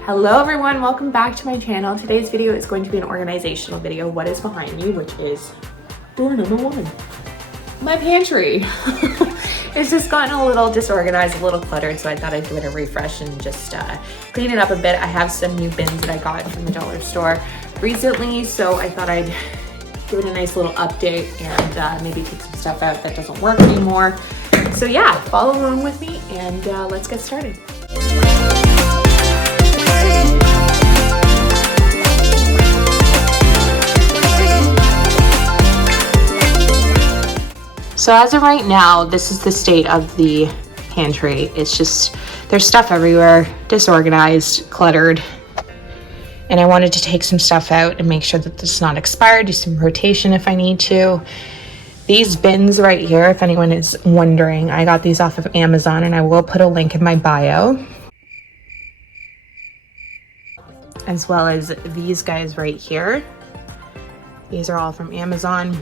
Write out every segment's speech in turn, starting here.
Hello everyone, welcome back to my channel. Today's video is going to be an organizational video. What is behind me, which is door number 1. My pantry. It's just gotten a little disorganized, a little cluttered, so I thought I'd give it a refresh and just clean it up a bit. I have some new bins that I got from the dollar store recently, so I thought I'd give it a nice little update and maybe take some stuff out that doesn't work anymore. So yeah, follow along with me and let's get started. So as of right now, this is the state of the pantry. It's just, there's stuff everywhere, disorganized, cluttered. And I wanted to take some stuff out and make sure that it's not expired, do some rotation if I need to. These bins right here, if anyone is wondering, I got these off of Amazon and I will put a link in my bio. As well as these guys right here. These are all from Amazon.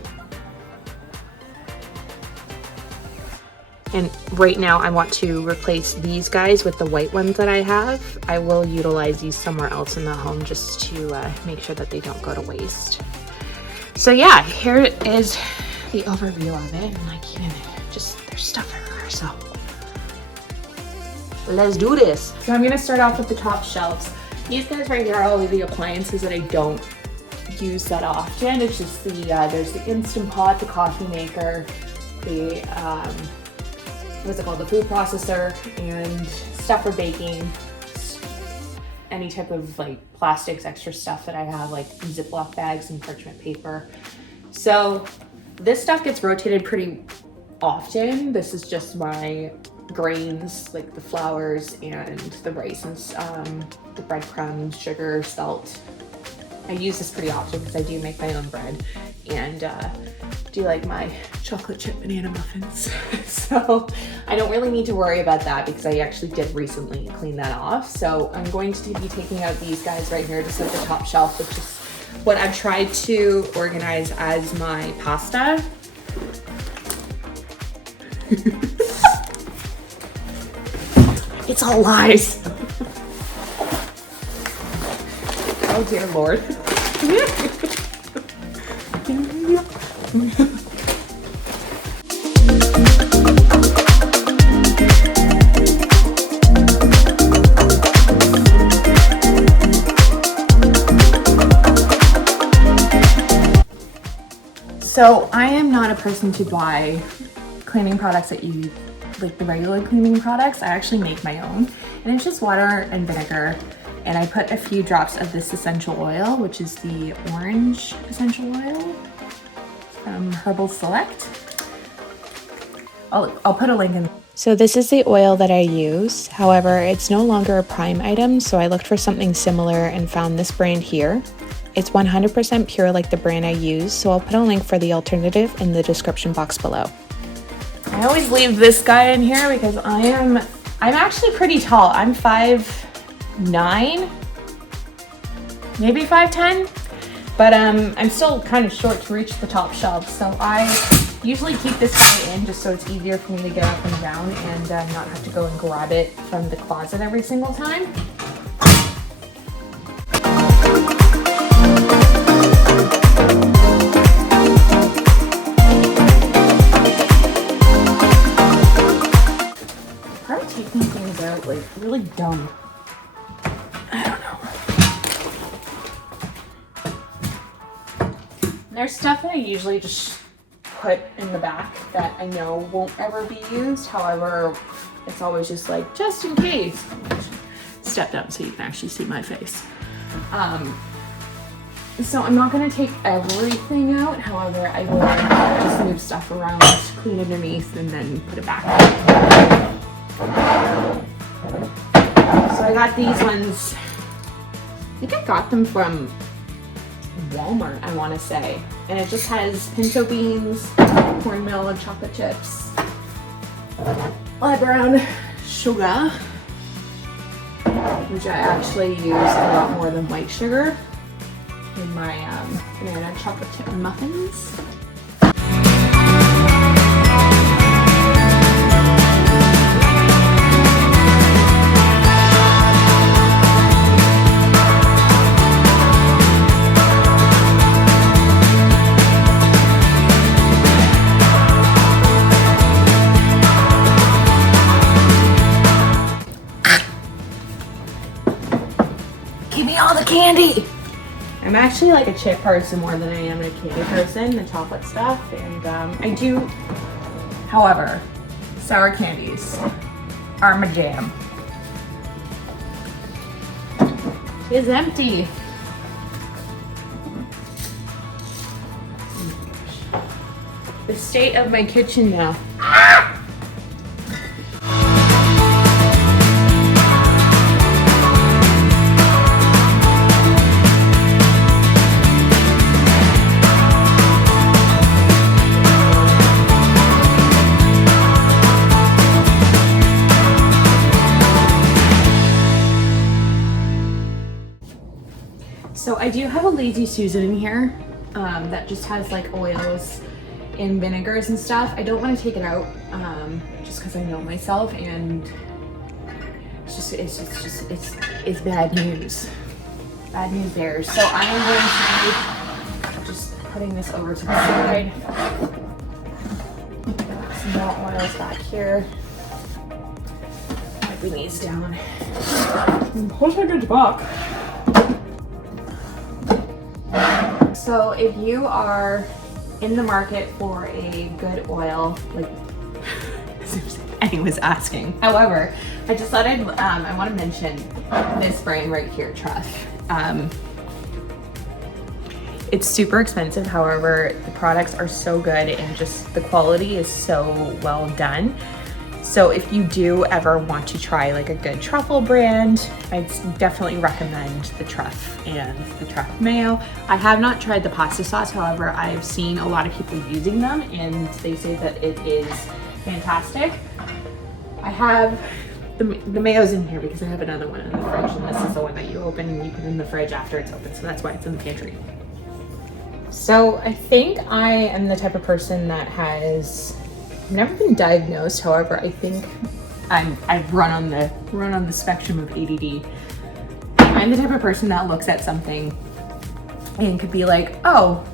And right now I want to replace these guys with the white ones that I have. I will utilize these somewhere else in the home just to make sure that they don't go to waste. So yeah, here is the overview of it. And like, even just, there's stuff everywhere, so let's do this. So I'm gonna start off with the top shelves. These guys right here are all of the appliances that I don't use that often. It's just the, there's the Instant Pot, the coffee maker, the, what's it called, the food processor, and stuff for baking, any type of like plastics, extra stuff that I have, like Ziploc bags and parchment paper. So this stuff gets rotated pretty often. This is just my grains, like the flours and the rice and the breadcrumbs, sugar, salt. I use this pretty often because I do make my own bread and do like my chocolate chip banana muffins. So I don't really need to worry about that because I actually did recently clean that off. So I'm going to be taking out these guys right here to set the top shelf, which is what I've tried to organize as my pasta. It's all lies. Oh dear Lord. So I am not a person to buy cleaning products that you, like the regular cleaning products. I actually make my own, and it's just water and vinegar. And I put a few drops of this essential oil, which is the orange essential oil from Herbal Select. I'll put a link in. So this is the oil that I use. However, it's no longer a Prime item, so I looked for something similar and found this brand here. It's 100% pure like the brand I use, so I'll put a link for the alternative in the description box below. I always leave this guy in here because I'm actually pretty tall. I'm 5'9", maybe 5'10", but I'm still kind of short to reach the top shelf, so I usually keep this guy in just so it's easier for me to get up and down and not have to go and grab it from the closet every single time. Probably taking things out like really dumb. I don't know. There's stuff that I usually just put in the back that I know won't ever be used. However, it's always just like, just in case. Stepped up so you can actually see my face. So I'm not gonna take everything out. However, I will just move stuff around, clean underneath, and then put it back. So I got these ones. I think I got them from Walmart, I want to say. And it just has pinto beans, cornmeal, and chocolate chips, light brown sugar, which I actually use a lot more than white sugar in my banana chocolate chip muffins. Give me all the candy. I'm actually like a chip person more than I am a candy person, the chocolate stuff. And I do, however, sour candies are my jam. It's empty. The state of my kitchen now. So I do have a Lazy Susan in here that just has like oils and vinegars and stuff. I don't want to take it out just because I know myself, and it's bad news. Bad news bears. So I am going to just putting this over to the side. Some more oils back here. Wiping these down. Put a good box. So if you are in the market for a good oil, like anyone's asking. However, I just thought I want to mention this brand right here, Truff. It's super expensive. However, the products are so good and just the quality is so well done. So if you do ever want to try like a good truffle brand, I'd definitely recommend the Truff and the Truff mayo. I have not tried the pasta sauce. However, I've seen a lot of people using them and they say that it is fantastic. I have the mayo's in here because I have another one in the fridge, and this is the one that you open and you put in the fridge after it's open. So that's why it's in the pantry. So I think I am the type of person that has never been diagnosed. However, I think I've run on the spectrum of ADD. I'm the type of person that looks at something and could be like, oh,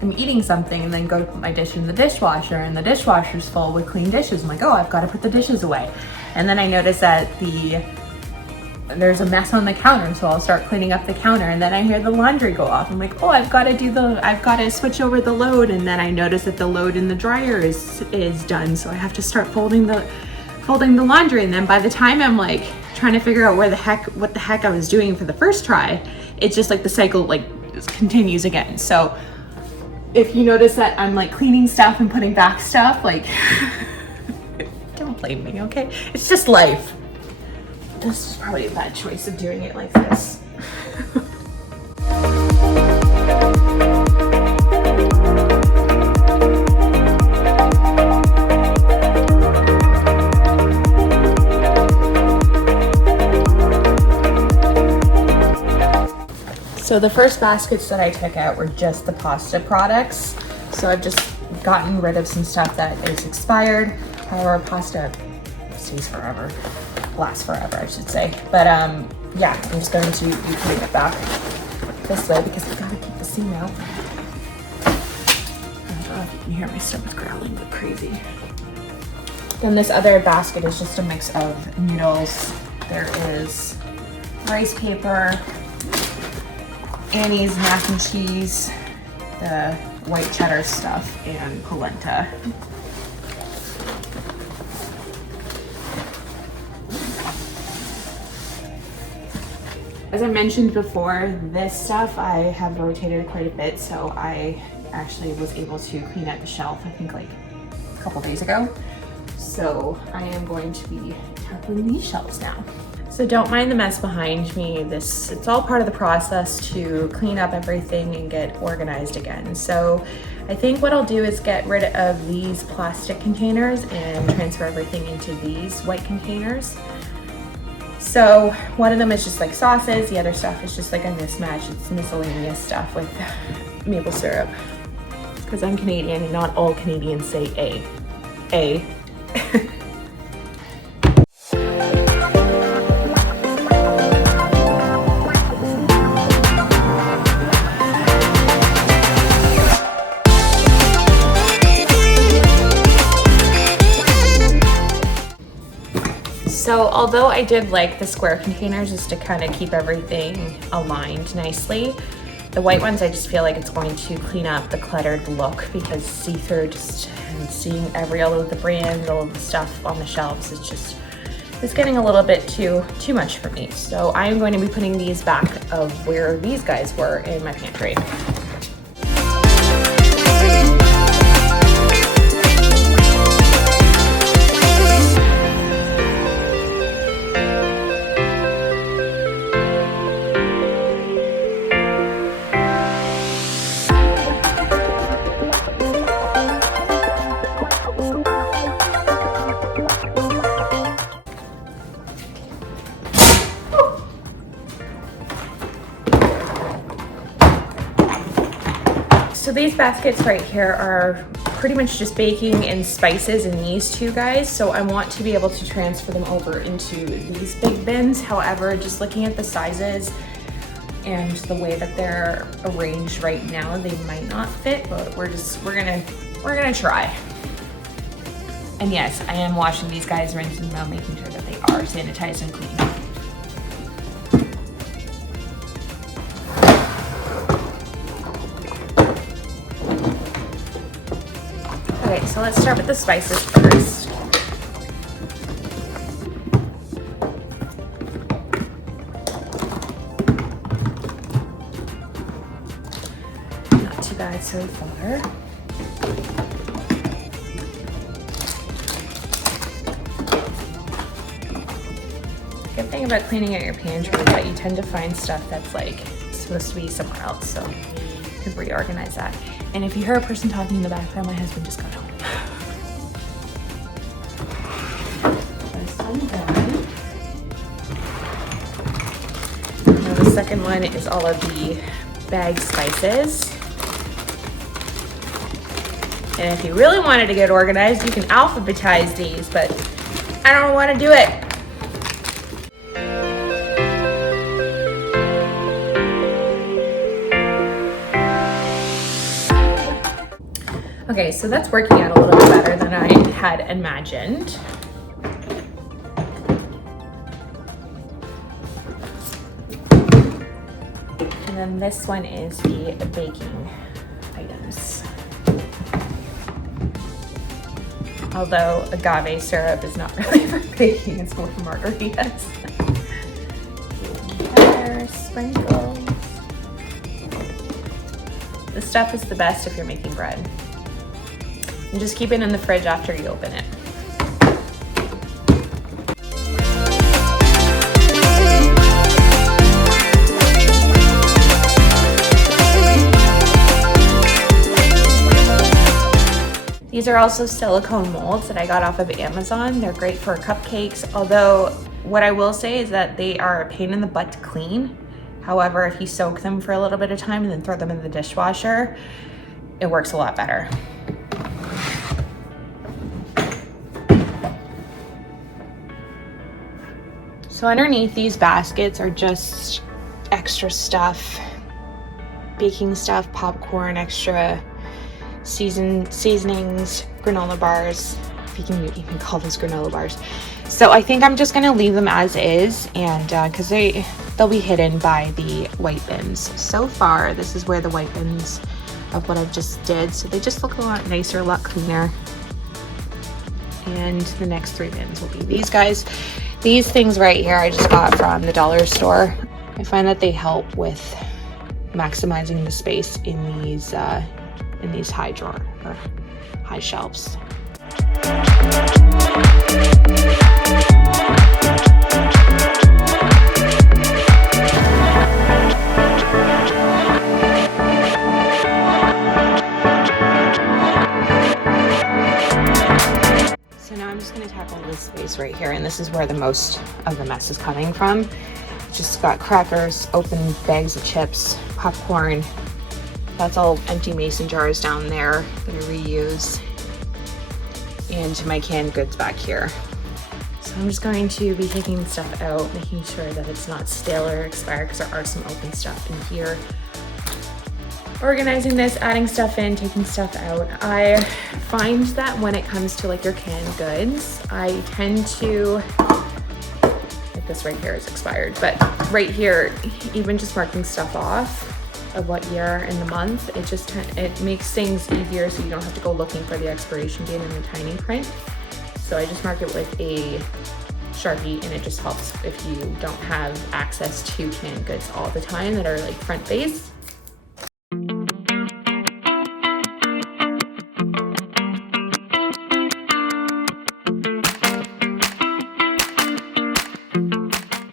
I'm eating something, and then go to put my dish in the dishwasher and the dishwasher's full with clean dishes. I'm like, oh, I've got to put the dishes away. And then I notice that there's a mess on the counter, so I'll start cleaning up the counter, and then I hear the laundry go off. I'm like, oh, I've got to switch over the load, and then I notice that the load in the dryer is done, so I have to start folding the laundry. And then by the time I'm like trying to figure out what the heck I was doing for the first try, it's just like the cycle like continues again. So if you notice that I'm like cleaning stuff and putting back stuff, like don't blame me, okay? It's just life. This is probably a bad choice of doing it like this. So the first baskets that I took out were just the pasta products. So I've just gotten rid of some stuff that is expired. However, pasta stays forever. Lasts forever, I should say. But yeah, I'm just going to be putting it back this way because I've got to keep the seam out. I don't know if you can hear my stomach growling like crazy. Then this other basket is just a mix of noodles. There is rice paper, Annie's mac and cheese, the white cheddar stuff, and polenta. As I mentioned before, this stuff I have rotated quite a bit, so I actually was able to clean out the shelf, I think like a couple days ago. So I am going to be tackling these shelves now. So don't mind the mess behind me. It's all part of the process to clean up everything and get organized again. So I think what I'll do is get rid of these plastic containers and transfer everything into these white containers. So one of them is just like sauces, the other stuff is just like a mismatch. It's miscellaneous stuff with maple syrup. Because I'm Canadian and not all Canadians say A. So although I did like the square containers just to kind of keep everything aligned nicely, the white ones I just feel like it's going to clean up the cluttered look, because see-through just and seeing all of the brands, all of the stuff on the shelves, it's getting a little bit too much for me. So I'm going to be putting these back of where these guys were in my pantry. So these baskets right here are pretty much just baking and spices in these two guys. So I want to be able to transfer them over into these big bins. However, just looking at the sizes and the way that they're arranged right now, they might not fit, but we're gonna try. And yes, I am washing these guys, rinsing them out, making sure that they are sanitized and clean. Okay, so let's start with the spices first. Not too bad so far. Good thing about cleaning out your pantry is that you tend to find stuff that's like supposed to be somewhere else, so you can reorganize that. And if you hear a person talking in the background, my husband just got home. This one done. Now the second one is all of the bagged spices. And if you really wanted to get organized, you can alphabetize these, but I don't want to do it. Okay, so that's working out a little bit better than I had imagined. And then this one is the baking items. Although agave syrup is not really for baking, it's more for margaritas. Pepper, sprinkles. This stuff is the best if you're making bread. And just keep it in the fridge after you open it. These are also silicone molds that I got off of Amazon. They're great for cupcakes, although what I will say is that they are a pain in the butt to clean. However, if you soak them for a little bit of time and then throw them in the dishwasher, it works a lot better. So underneath these baskets are just extra stuff, baking stuff, popcorn, extra seasonings, granola bars, if you can even call those granola bars. So I think I'm just gonna leave them as is, and because they'll be hidden by the white bins. So far, this is where the white bins of what I've just did. So they just look a lot nicer, a lot cleaner. And the next three bins will be these guys. These things right here I just got from the dollar store. I find that they help with maximizing the space in these high drawer or high shelves. So now I'm just going to tackle this space right here, and this is where the most of the mess is coming from. Just got crackers, open bags of chips, popcorn. That's all empty mason jars down there that I reuse. And my canned goods back here. So I'm just going to be taking stuff out, making sure that it's not stale or expired, because there are some open stuff in here. Organizing this, adding stuff in, taking stuff out. I find that when it comes to like your canned goods, I tend to this right here is expired. But right here, even just marking stuff off of what year and the month, it makes things easier so you don't have to go looking for the expiration date in the tiny print. So I just mark it with a Sharpie, and it just helps if you don't have access to canned goods all the time that are like front face.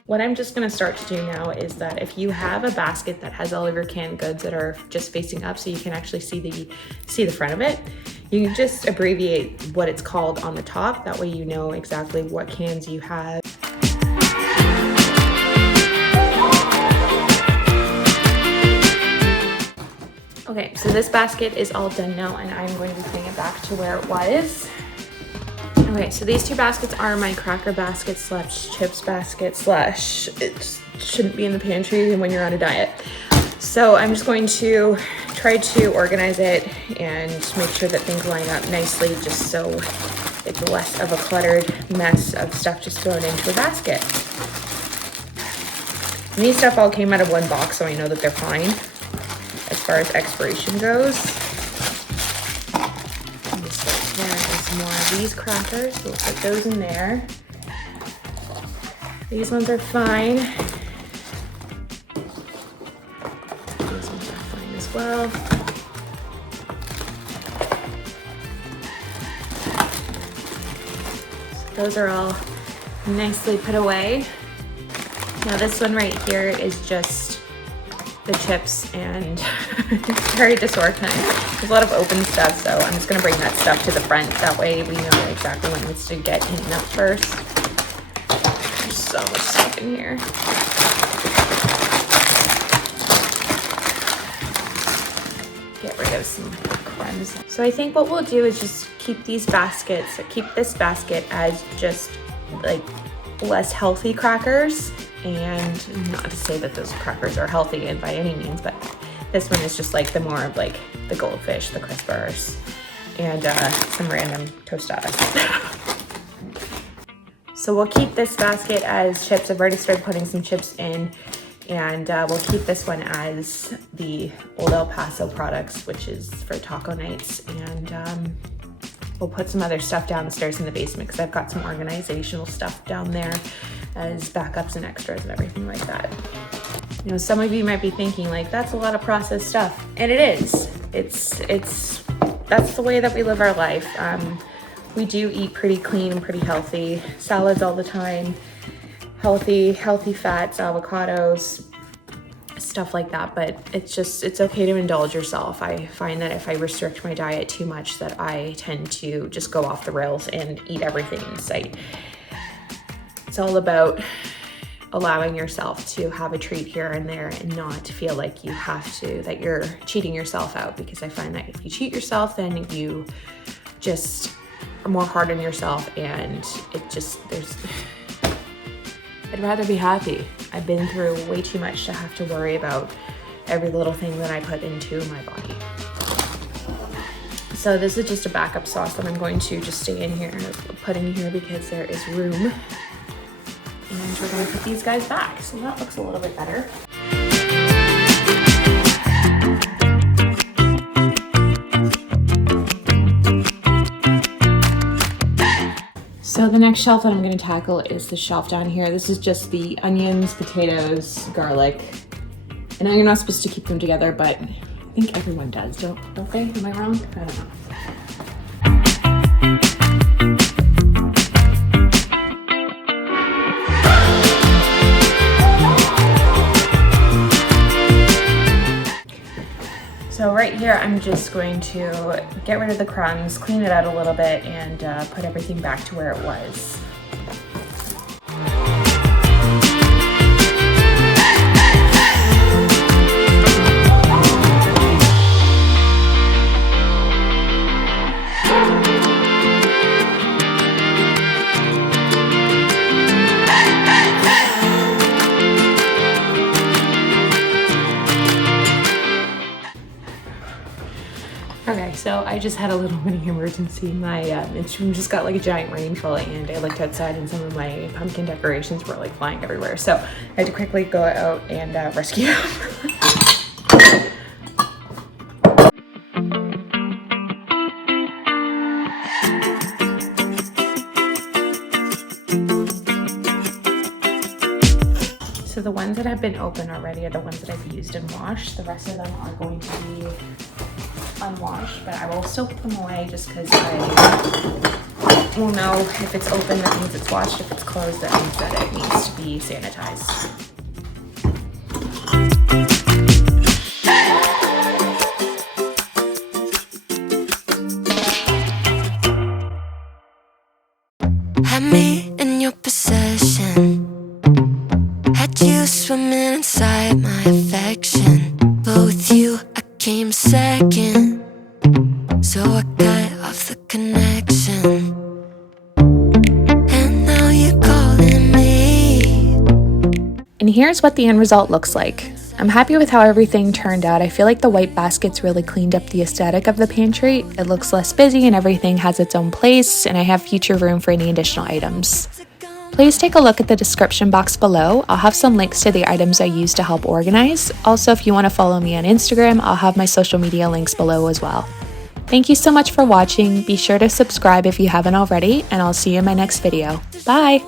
What I'm just gonna start to do now is that if you have a basket that has all of your canned goods that are just facing up so you can actually see the front of it, you can just abbreviate what it's called on the top. That way you know exactly what cans you have. Okay, so this basket is all done now, and I'm going to be putting it back to where it was. Okay, so these two baskets are my cracker basket slash chips basket slash it shouldn't be in the pantry when you're on a diet. So I'm just going to try to organize it and make sure that things line up nicely just so it's less of a cluttered mess of stuff just thrown into a basket. And these stuff all came out of one box, so I know that they're fine as far as expiration goes. More of these crackers, so we'll put those in there. These ones are fine. These ones are fine as well. So those are all nicely put away. Now this one right here is just the chips, and it's very disorganized. There's a lot of open stuff, so I'm just gonna bring that stuff to the front. That way we know exactly what needs to get eaten up first. There's so much stuff in here. Get rid of some crumbs. So I think what we'll do is just keep this basket as just like less healthy crackers. And not to say that those crackers are healthy and by any means, but this one is just like the more of like the goldfish, the crispers, and some random tostadas. So we'll keep this basket as chips. I've already started putting some chips in, and we'll keep this one as the Old El Paso products, which is for taco nights. And we'll put some other stuff downstairs in the basement because I've got some organizational stuff down there as backups and extras and everything like that. You know, some of you might be thinking like, that's a lot of processed stuff. And it is. That's the way that we live our life. We do eat pretty clean and pretty healthy. Salads all the time, healthy fats, avocados, stuff like that. But it's okay to indulge yourself. I find that if I restrict my diet too much, that I tend to just go off the rails and eat everything in sight. It's all about allowing yourself to have a treat here and there and not feel like you have to, that you're cheating yourself out, because I find that if you cheat yourself, then you just are more hard on yourself, and I'd rather be happy. I've been through way too much to have to worry about every little thing that I put into my body. So this is just a backup sauce that I'm going to just stay in here, put in here because there is room. And we're gonna put these guys back. So that looks a little bit better. So the next shelf that I'm gonna tackle is the shelf down here. This is just the onions, potatoes, garlic. I know you're not supposed to keep them together, but I think everyone does, don't they? Am I wrong? I don't know. So right here, I'm just going to get rid of the crumbs, clean it out a little bit, and put everything back to where it was. So I just had a little mini emergency. My instrument just got like a giant rainfall, and I looked outside and some of my pumpkin decorations were like flying everywhere. So I had to quickly go out and rescue them. So the ones that have been open already are the ones that I've used and washed. The rest of them are going to be unwashed, but I will still put them away just because I will know if it's open, that means it's washed. If it's closed, that means that it needs to be sanitized. Had me in your possession, had you swimming inside my affection, but with you I came second, so I cut off the connection, and now you're calling me. And here's what the end result looks like. I'm happy with how everything turned out. I feel like the white baskets really cleaned up the aesthetic of the pantry. It looks less busy and everything has its own place, and I have future room for any additional items. Please take a look at the description box below. I'll have some links to the items I used to help organize. Also, if you want to follow me on Instagram, I'll have my social media links below as well. Thank you so much for watching. Be sure to subscribe if you haven't already, and I'll see you in my next video. Bye!